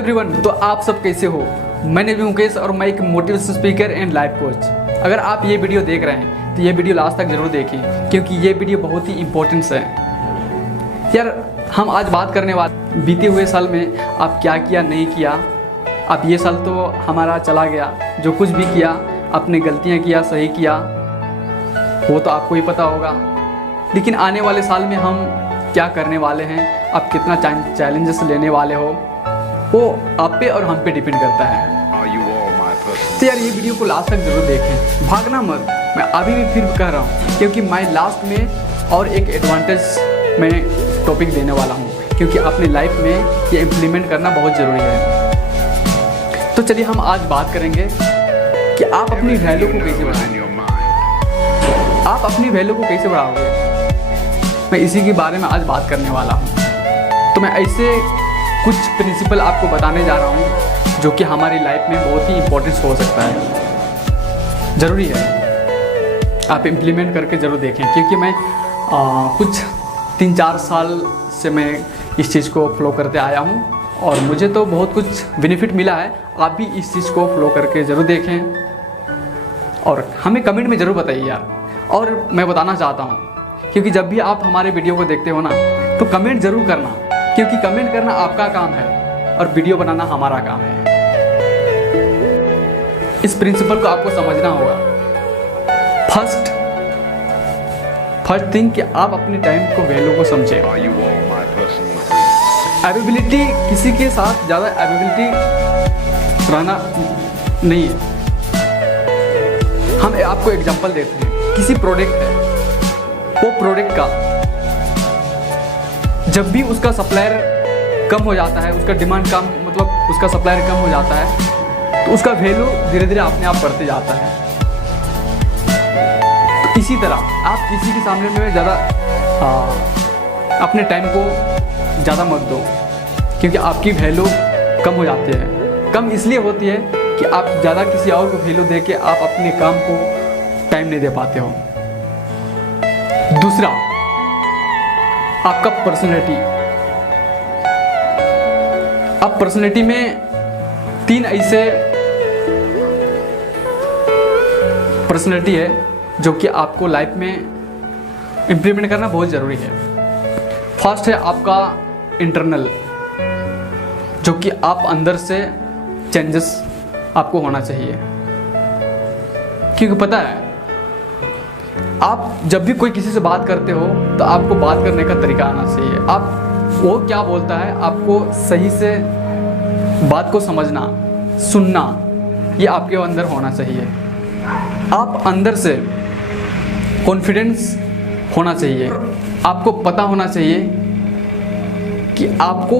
Everyone, तो आप सब कैसे हो। मैंने भी मुकेश और मैं एक motivational speaker and life coach. अगर आप ये वीडियो देख रहे हैं तो ये वीडियो लास्ट तक जरूर देखें, क्योंकि ये वीडियो बहुत ही इम्पोर्टेंट है। यार, हम आज बात करने वाले बीते हुए साल में आप क्या किया नहीं किया। अब ये साल तो हमारा चला गया, जो कुछ भी किया आपने गलतियाँ किया सही किया वो तो आपको ही पता होगा। लेकिन आने वाले साल में हम क्या करने वाले हैं, आप कितना चैलेंजेस लेने वाले हो, वो आप पे और हम पे डिपेंड करता है। तो यार, ये वीडियो को लास्ट तक जरूर देखें, भागना मत। मैं अभी भी फिर कह रहा हूँ, क्योंकि मैं लास्ट में और एक एडवांटेज मैं टॉपिक देने वाला हूँ, क्योंकि अपनी लाइफ में ये इम्प्लीमेंट करना बहुत ज़रूरी है। तो चलिए हम आज बात करेंगे कि आप अपनी वैल्यू को कैसे बढ़ाएंगे। आप अपनी वैल्यू को कैसे बढ़ाओगे, मैं इसी के बारे में आज बात करने वाला हूँ। तो मैं ऐसे कुछ प्रिंसिपल आपको बताने जा रहा हूँ जो कि हमारी लाइफ में बहुत ही इम्पोर्टेंस हो सकता है। ज़रूरी है आप इम्प्लीमेंट करके ज़रूर देखें, क्योंकि मैं कुछ 3-4 साल से मैं इस चीज़ को फॉलो करते आया हूँ और मुझे तो बहुत कुछ बेनिफिट मिला है। आप भी इस चीज़ को फॉलो करके ज़रूर देखें और हमें कमेंट में ज़रूर बताइए यार। और मैं बताना चाहता हूँ, क्योंकि जब भी आप हमारे वीडियो को देखते हो ना, तो कमेंट ज़रूर करना, क्योंकि कमेंट करना आपका काम है और वीडियो बनाना हमारा काम है। इस प्रिंसिपल को आपको समझना होगा। फर्स्ट थिंग कि आप अपने टाइम को वैल्यू को समझें। अवेबिलिटी, किसी के साथ ज़्यादा अवेबिलिटी रहना नहीं है। हम आपको एग्जांपल देते हैं, किसी प्रोडक्ट है, वो प्रोडक्ट का जब भी उसका सप्लायर कम हो जाता है, उसका डिमांड कम, मतलब उसका सप्लायर कम हो जाता है, तो उसका वैल्यू धीरे धीरे अपने आप बढ़ते जाता है। तो इसी तरह आप किसी के सामने में ज़्यादा अपने टाइम को ज़्यादा मत दो, क्योंकि आपकी वैल्यू कम हो जाती है। कम इसलिए होती है कि आप ज़्यादा किसी और को वैल्यू दे के आप अपने काम को टाइम नहीं दे पाते हो। दूसरा, आपका पर्सनैलिटी। अब पर्सनैलिटी में 3 ऐसे पर्सनैलिटी है जो कि आपको लाइफ में इम्प्लीमेंट करना बहुत ज़रूरी है। फर्स्ट है आपका इंटरनल, जो कि आप अंदर से चेंजेस आपको होना चाहिए। क्योंकि पता है, आप जब भी कोई किसी से बात करते हो तो आपको बात करने का तरीका आना चाहिए। आप वो क्या बोलता है, आपको सही से बात को समझना, सुनना, ये आपके अंदर होना चाहिए। आप अंदर से कॉन्फिडेंस होना चाहिए। आपको पता होना चाहिए कि आपको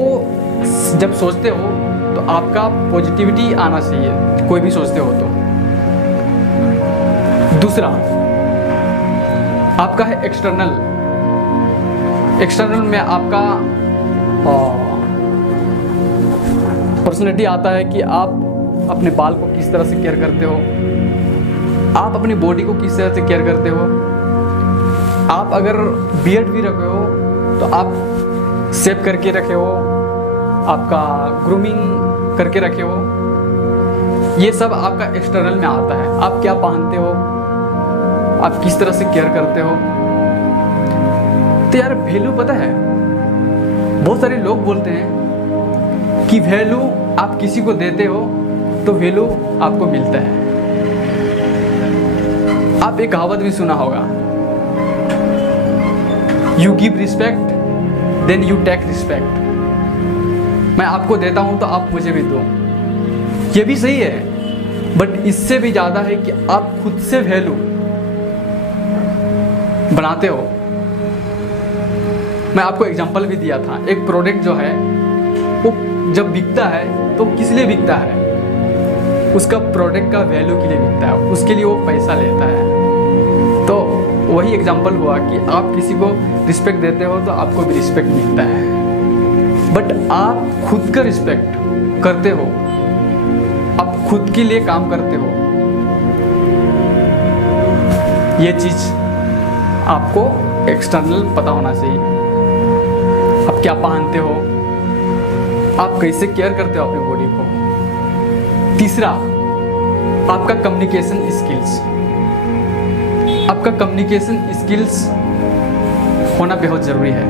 जब सोचते हो तो आपका पॉजिटिविटी आना चाहिए, कोई भी सोचते हो तो। दूसरा आपका है एक्सटर्नल। एक्सटर्नल में आपका पर्सनैलिटी आता है कि आप अपने बाल को किस तरह से केयर करते हो, आप अपनी बॉडी को किस तरह से केयर करते हो। आप अगर बियर्ड भी रखे हो तो आप शेव करके रखे हो, आपका ग्रूमिंग करके रखे हो। ये सब आपका एक्सटर्नल में आता है। आप क्या पहनते हो, आप किस तरह से केयर करते हो। तो यार, वैल्यू पता है, बहुत सारे लोग बोलते हैं कि वैल्यू आप किसी को देते हो तो वैल्यू आपको मिलता है। आप एक कहावत भी सुना होगा, you give respect then you take respect. मैं आपको देता हूं तो आप मुझे भी दो। ये भी सही है, बट इससे भी ज़्यादा है कि आप खुद से वैल्यू बनाते हो। मैं आपको एग्जांपल भी दिया था, एक प्रोडक्ट जो है वो जब बिकता है तो किस लिए बिकता है, उसका प्रोडक्ट का वैल्यू के लिए बिकता है, उसके लिए वो पैसा लेता है। तो वही एग्जांपल हुआ कि आप किसी को रिस्पेक्ट देते हो तो आपको भी रिस्पेक्ट मिलता है। बट आप खुद का रिस्पेक्ट करते हो, आप खुद के लिए काम करते हो, ये चीज़ आपको एक्सटर्नल पता होना चाहिए। आप क्या पहनते हो, आप कैसे केयर करते हो अपनी बॉडी को। तीसरा, आपका कम्युनिकेशन स्किल्स। आपका कम्युनिकेशन स्किल्स होना बहुत ज़रूरी है,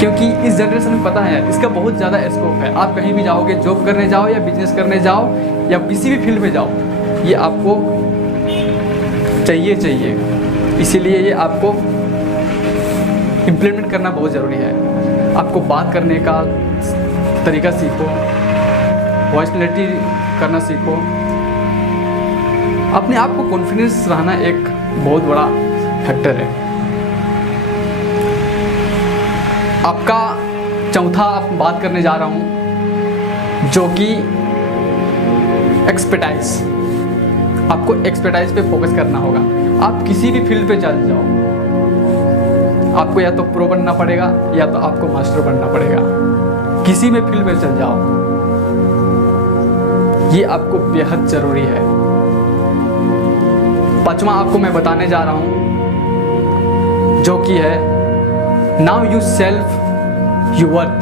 क्योंकि इस जनरेशन में पता है इसका बहुत ज़्यादा स्कोप है। आप कहीं भी जाओगे, जॉब करने जाओ या बिजनेस करने जाओ या किसी भी फील्ड में जाओ, ये आपको चाहिए। इसीलिए ये आपको इम्प्लीमेंट करना बहुत ज़रूरी है। आपको बात करने का तरीका सीखो, वॉइस क्लैरिटी करना सीखो। अपने आप को कॉन्फिडेंस रहना एक बहुत बड़ा फैक्टर है। आपका चौथा आप बात करने जा रहा हूँ, जो कि एक्सपर्टाइज। आपको एक्सपर्टाइज पे फोकस करना होगा। आप किसी भी फील्ड पे चल जाओ, आपको या तो प्रो बनना पड़ेगा या तो आपको मास्टर बनना पड़ेगा। किसी भी फील्ड में चल जाओ, ये आपको बेहद जरूरी है। पांचवा आपको मैं बताने जा रहा हूं, जो कि है now you self you worth.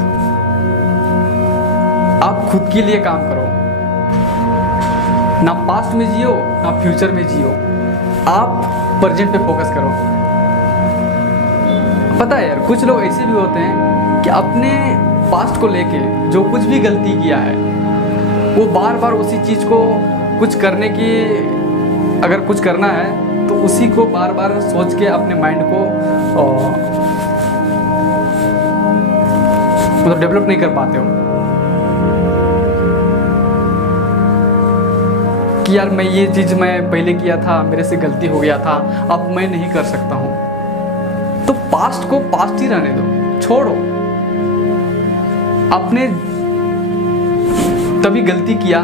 आप खुद के लिए काम करो, ना पास्ट में जियो ना फ्यूचर में जियो। आप प्रेजेंट पे फोकस करो। पता है यार, कुछ लोग ऐसे भी होते हैं कि अपने पास्ट को लेके जो कुछ भी गलती किया है, वो बार बार उसी चीज़ को कुछ करने की, अगर कुछ करना है तो उसी को बार बार सोच के अपने माइंड को मतलब डेवलप नहीं कर पाते हो कि यार मैं ये चीज़ मैं पहले किया था, मेरे से गलती हो गया था, अब मैं नहीं कर सकता हूँ। तो पास्ट को पास्ट ही रहने दो, छोड़ो। आपने तभी गलती किया,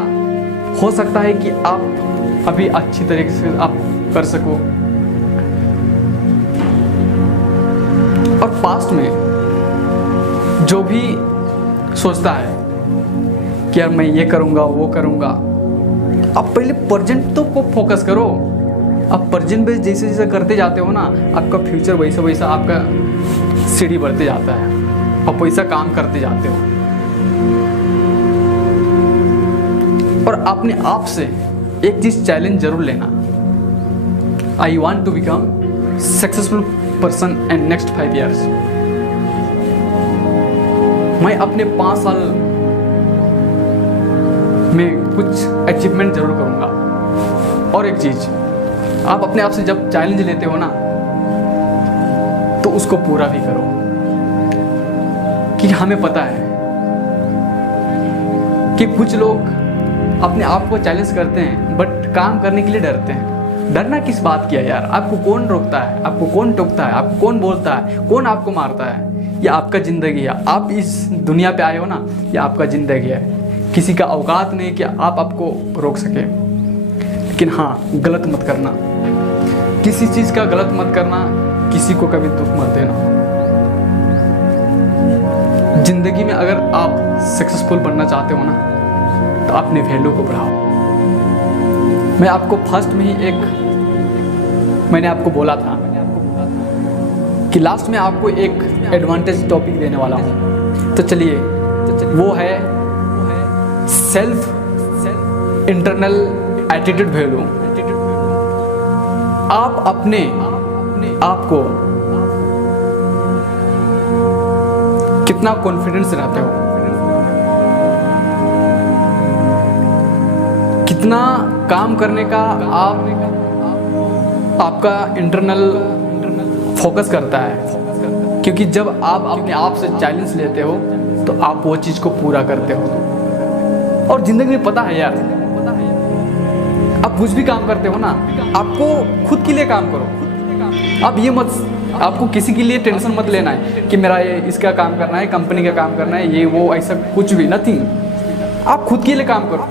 हो सकता है कि आप अभी अच्छी तरीके से आप कर सको। और पास्ट में जो भी सोचता है कि यार मैं ये करूँगा वो करूँगा, आप पहले प्रेजेंट तो को फोकस करो। आप प्रेजेंट पे जैसे जैसे करते जाते हो ना, आपका फ्यूचर वैसा वैसा आपका सीढ़ी बढ़ते जाता है, आप वैसा काम करते जाते हो। और अपने आप से एक चीज चैलेंज जरूर लेना, I want to become successful person in next 5 years। मैं अपने 5 साल में कुछ अचीवमेंट जरूर करूंगा। और एक चीज, आप अपने आप से जब चैलेंज लेते हो ना, तो उसको पूरा भी करो। कि हमें पता है कि कुछ लोग अपने आप को चैलेंज करते हैं बट काम करने के लिए डरते हैं। डरना किस बात की है यार? आपको कौन रोकता है? आपको कौन टोकता है? आपको कौन बोलता है? कौन आपको मारता है? ये आपका ज़िंदगी है। आप इस दुनिया पे आए हो ना, ये आपका ज़िंदगी है। किसी का औकात नहीं कि आप आपको रोक सके। लेकिन हाँ, गलत मत करना, किसी चीज़ का गलत मत करना, किसी को कभी दुख मत देना। ज़िंदगी में अगर आप सक्सेसफुल बनना चाहते हो ना, तो अपने वैल्यू को बढ़ाओ। मैं आपको फर्स्ट में ही मैंने आपको बोला था कि लास्ट में आपको एक एडवांटेज टॉपिक देने वाला हूँ। तो चलिए, वो है सेल्फ इंटरनल एटीट्यूड वैल्यू। आप अपने आप को कितना कॉन्फिडेंस रहते हो, कितना काम करने का आपका इंटरनल फोकस करता है। क्योंकि जब आप अपने आप से चैलेंज लेते हो तो आप वो चीज़ को पूरा करते हो। और ज़िंदगी में पता है यार, आप कुछ भी काम करते हो ना, आपको खुद के लिए काम करो। आप ये मत, आपको किसी के लिए टेंशन मत लेना है कि मेरा ये इसका काम करना है, कंपनी का काम करना है, ये वो, ऐसा कुछ भी, नथिंग। आप खुद के लिए काम करो,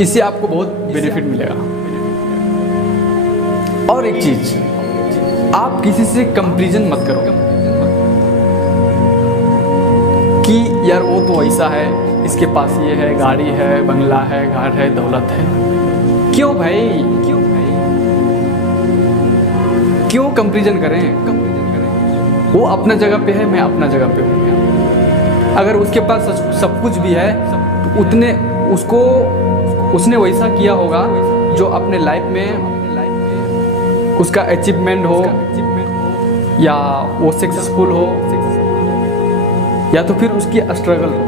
इससे आपको बहुत बेनिफिट मिलेगा। और एक चीज, आप किसी से कंपैरिजन मत करो कि यार वो तो ऐसा है, इसके पास ये है, गाड़ी है, बंगला है, घर है, दौलत है। क्यों भाई, क्यों कंपैरिजन करें? वो अपना जगह पे है, मैं अपना जगह पे हूँ। अगर उसके पास सब कुछ भी है तो उसने वैसा किया होगा जो अपने लाइफ में उसका अचीवमेंट हो, या वो सक्सेसफुल हो, या तो फिर उसकी स्ट्रगल हो।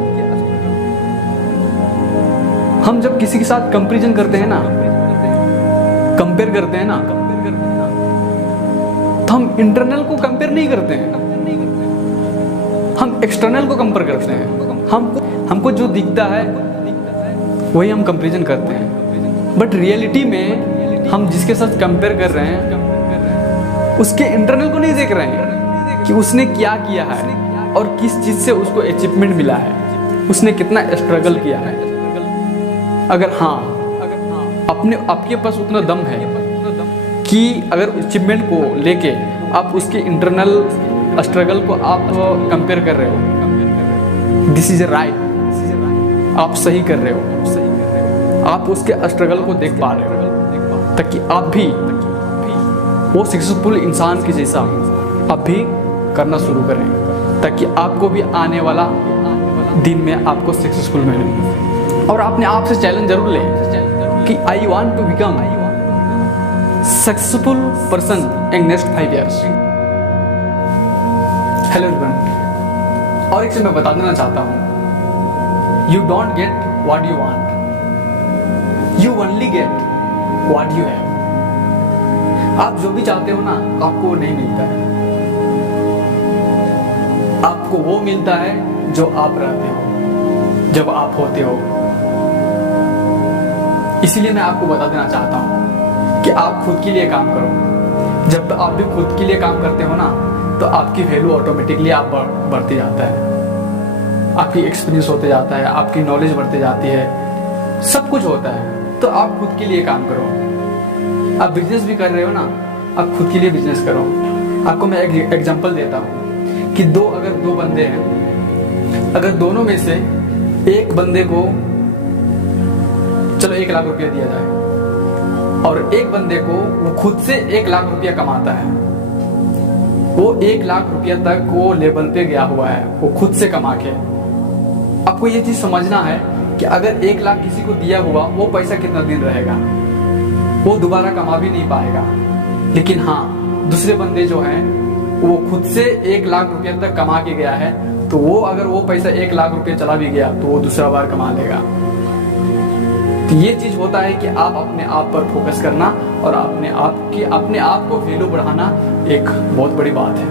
हम जब किसी के साथ कंपैरिजन करते हैं ना, कंपेयर करते हैं ना, तो हम इंटरनल को कंपेयर नहीं करते हैं, हम एक्सटर्नल को कंपेयर करते हैं। हमको जो दिखता है वही हम कंपैरिजन करते हैं, बट रियलिटी में हम जिसके साथ कंपेयर कर रहे हैं उसके इंटरनल को नहीं देख रहे हैं कि उसने क्या किया है और किस चीज़ से उसको अचीवमेंट मिला है, उसने कितना स्ट्रगल किया है। अगर आपके पास उतना दम है कि अगर अचीवमेंट को लेके आप उसके इंटरनल स्ट्रगल को आप कंपेयर कर रहे हो, दिस इज राइट, आप सही कर रहे हो, आप उसके स्ट्रगल को देख पा रहे हो, ताकि आप भी वो सक्सेसफुल इंसान के जैसा आप भी करना शुरू करें, ताकि आपको भी आने वाला दिन में आपको सक्सेसफुल मिले। और अपने आप से चैलेंज जरूर लें कि I want to become successful person in next 5 years। Hello everyone, और एक से मैं बता देना चाहता हूँ, you don't get what you want, you only get what you have. आप जो भी चाहते हो ना, आपको वो नहीं मिलता है, आपको वो मिलता है जो आप रहते हो, जब आप होते हो। इसीलिए मैं आपको बता देना चाहता हूँ कि आप खुद के लिए काम करो। जब आप भी खुद के लिए काम करते हो ना, तो आपकी वैल्यू ऑटोमेटिकली आप बढ़ती जाता है, आपकी एक्सपीरियंस होते जाता है, आपकी नॉलेज बढ़ती जाती है, सब कुछ होता है। तो आप खुद के लिए काम करो। आप बिजनेस भी कर रहे हो ना, आप खुद के लिए बिजनेस करो। आपको मैं एक एग्जांपल देता हूँ कि अगर दो बंदे हैं, अगर दोनों में से एक बंदे को चलो 1 लाख रुपया दिया जाए, और एक बंदे को वो खुद से 1 लाख रुपया कमाता है, वो 1 लाख रुपया तक वो लेवल पे गया हुआ है, वो खुद से कमा के। आपको ये चीज समझना है कि अगर 1 लाख किसी को दिया हुआ, वो पैसा कितना दिन रहेगा, वो दोबारा कमा भी नहीं पाएगा। लेकिन हाँ, दूसरे बंदे जो हैं वो खुद से 1 लाख रुपया तक कमा के गया है, तो वो अगर वो पैसा 1 लाख रुपया चला भी गया तो वो दूसरा बार कमा लेगा। तो ये चीज होता है कि आप अपने आप पर फोकस करना और अपने आप को वैल्यू बढ़ाना एक बहुत बड़ी बात है।